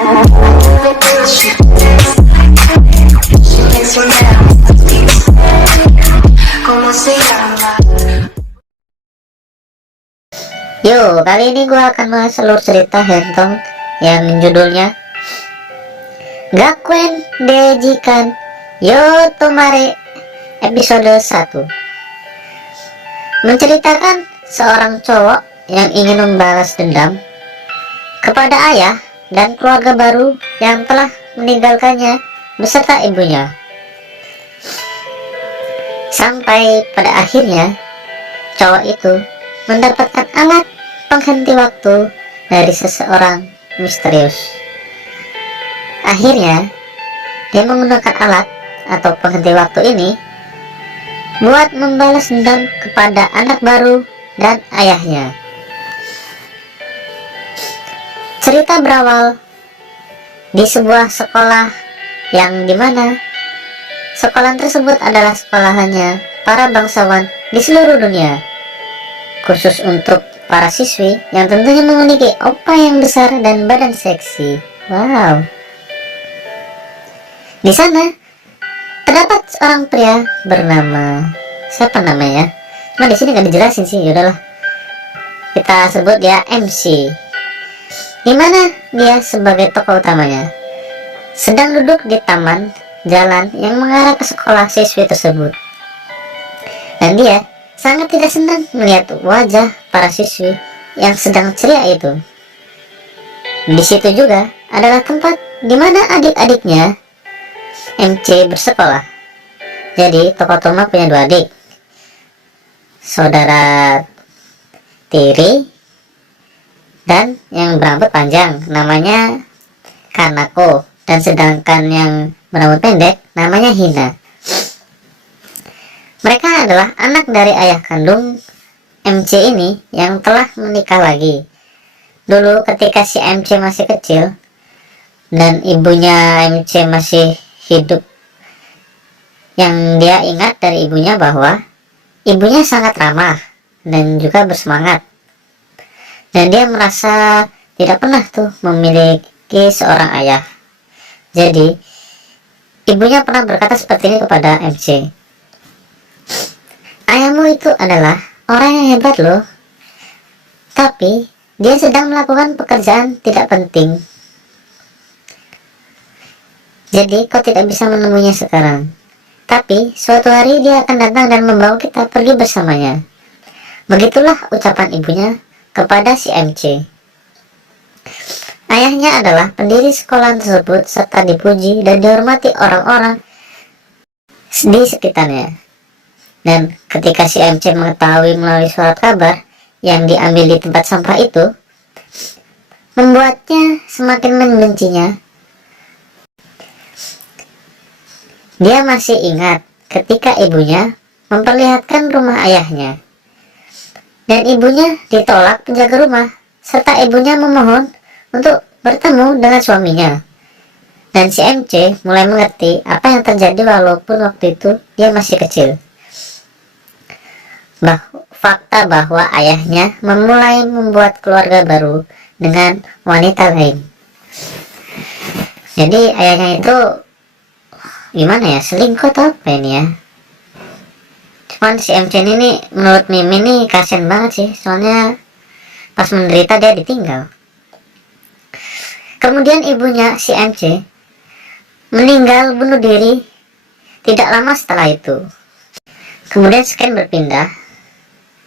Yo, kali ini gue akan bahas alur cerita Hentong yang judulnya Gakuen Dejikan Yo Tomare episode 1. Menceritakan seorang cowok yang ingin membalas dendam kepada ayah dan keluarga baru yang telah meninggalkannya beserta ibunya. Sampai pada akhirnya cowok itu mendapatkan alat penghenti waktu dari seseorang misterius. Akhirnya dia menggunakan alat atau penghenti waktu ini buat membalas dendam kepada anak baru dan ayahnya. Cerita berawal di sebuah sekolah yang dimana sekolah tersebut adalah sekolahannya para bangsawan di seluruh dunia, khusus untuk para siswi yang tentunya memiliki opa yang besar dan badan seksi. Wow. Di sana terdapat seorang pria bernama, siapa namanya? Cuma di sini nggak dijelasin sih. Yaudahlah, kita sebut dia MC. Dimana dia sebagai tokoh utamanya sedang duduk di taman jalan yang mengarah ke sekolah siswi tersebut, dan dia sangat tidak senang melihat wajah para siswi yang sedang ceria itu. Di situ juga adalah tempat di mana adik-adiknya MC bersekolah. Jadi tokoh utama punya dua adik, saudara tiri dan yang berambut panjang namanya Kanako, dan sedangkan yang berambut pendek namanya Hina. Mereka adalah anak dari ayah kandung MC ini yang telah menikah lagi. Dulu ketika si MC masih kecil dan ibunya MC masih hidup, yang dia ingat dari ibunya bahwa ibunya sangat ramah dan juga bersemangat, dan dia merasa tidak pernah tuh memiliki seorang ayah. Jadi ibunya pernah berkata seperti ini kepada MC, "Ayahmu itu adalah orang yang hebat loh, tapi dia sedang melakukan pekerjaan tidak penting. Jadi kau tidak bisa menemuinya sekarang. Tapi suatu hari dia akan datang dan membawa kita pergi bersamanya." Begitulah ucapan ibunya kepada si MC. Ayahnya adalah pendiri sekolah tersebut serta dipuji dan dihormati orang-orang di sekitarnya. Dan ketika si MC mengetahui melalui surat kabar yang diambil di tempat sampah itu, membuatnya semakin membencinya. Dia masih ingat ketika ibunya memperlihatkan rumah ayahnya, dan ibunya ditolak penjaga rumah, serta ibunya memohon untuk bertemu dengan suaminya. Dan si MC mulai mengerti apa yang terjadi walaupun waktu itu dia masih kecil. Fakta bahwa ayahnya memulai membuat keluarga baru dengan wanita lain. Jadi ayahnya itu gimana ya, selingkuh atau apa ini ya? Cuman si MC ini menurut Mimi nih kasian banget sih, soalnya pas menderita dia ditinggal. Kemudian ibunya si MC meninggal bunuh diri tidak lama setelah itu. Kemudian Sken berpindah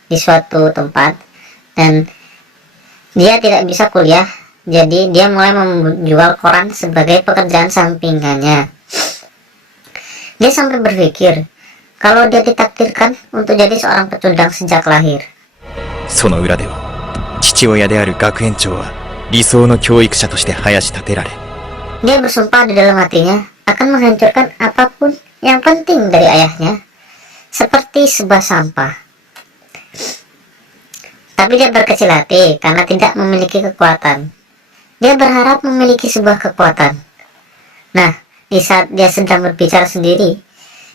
di suatu tempat dan dia tidak bisa kuliah, jadi dia mulai menjual koran sebagai pekerjaan sampingannya. Dia sampai berpikir kalau dia ditakdirkan untuk jadi seorang pecundang sejak lahir. その裏では父親である学園長は理想の教育者として林立てられ、 Dia bersumpah di dalam hatinya akan menghancurkan apapun yang penting dari ayahnya, seperti sebuah sampah. Tapi dia berkecil hati karena tidak memiliki kekuatan. Dia berharap memiliki sebuah kekuatan. Nah, di saat dia sedang berbicara sendiri,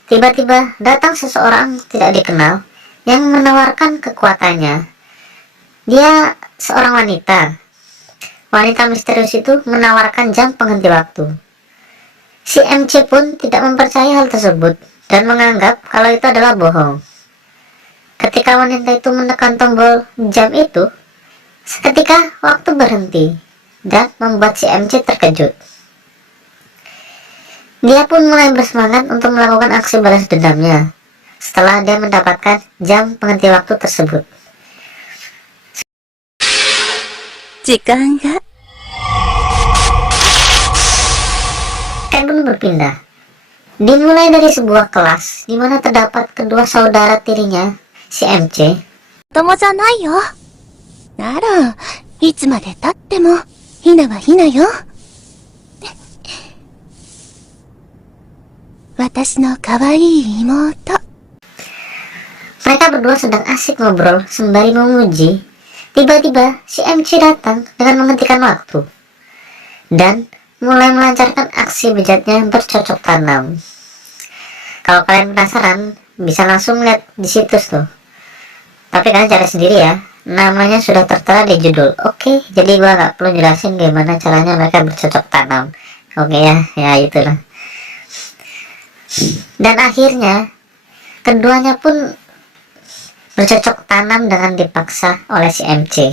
tiba-tiba datang seseorang tidak dikenal yang menawarkan kekuatannya. Dia seorang wanita. wanita misterius itu menawarkan jam penghenti waktu. Si MC pun tidak mempercayai hal tersebut dan menganggap kalau itu adalah bohong. Ketika wanita itu menekan tombol jam itu, seketika waktu berhenti dan membuat si MC terkejut. Dia pun mulai bersemangat untuk melakukan aksi balas dendamnya setelah dia mendapatkan jam penghenti waktu tersebut. 時間が Ken pun berpindah. Dimulai dari sebuah kelas di mana terdapat kedua saudara tirinya, si MC. 友じゃないよ。なら、いつまで経っても、ひなはひなよ。私の可愛い妹。 Mereka berdua sedang asik ngobrol sembari memuji. Tiba-tiba si MC datang dengan menghentikan waktu dan mulai melancarkan aksi bejatnya bercocok tanam. Kalau kalian penasaran, bisa langsung lihat di situs tuh. Tapi kalian cari sendiri ya. Namanya sudah tertera di judul. Oke, jadi gua nggak perlu jelasin gimana caranya mereka bercocok tanam. Oke ya itulah. Dan akhirnya keduanya pun bercocok tanam dengan dipaksa oleh si MC.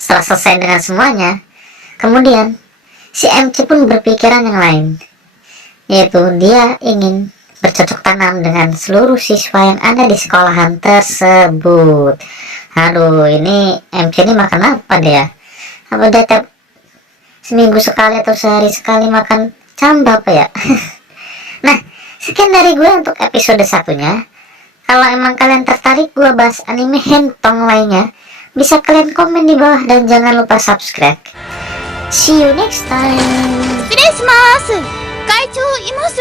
Setelah selesai dengan semuanya, kemudian si MC pun berpikiran yang lain, yaitu dia ingin bercocok tanam dengan seluruh siswa yang ada di sekolahan tersebut. Aduh, ini MC ini makan apa dia? Apa dia tiap seminggu sekali atau sehari sekali makan camba apa ya? Nah, sekian dari gue untuk episode satunya. Kalau emang kalian tertarik gue bahas anime hentong lainnya, bisa kalian komen di bawah dan jangan lupa subscribe. See you next time. 失礼します。会長います。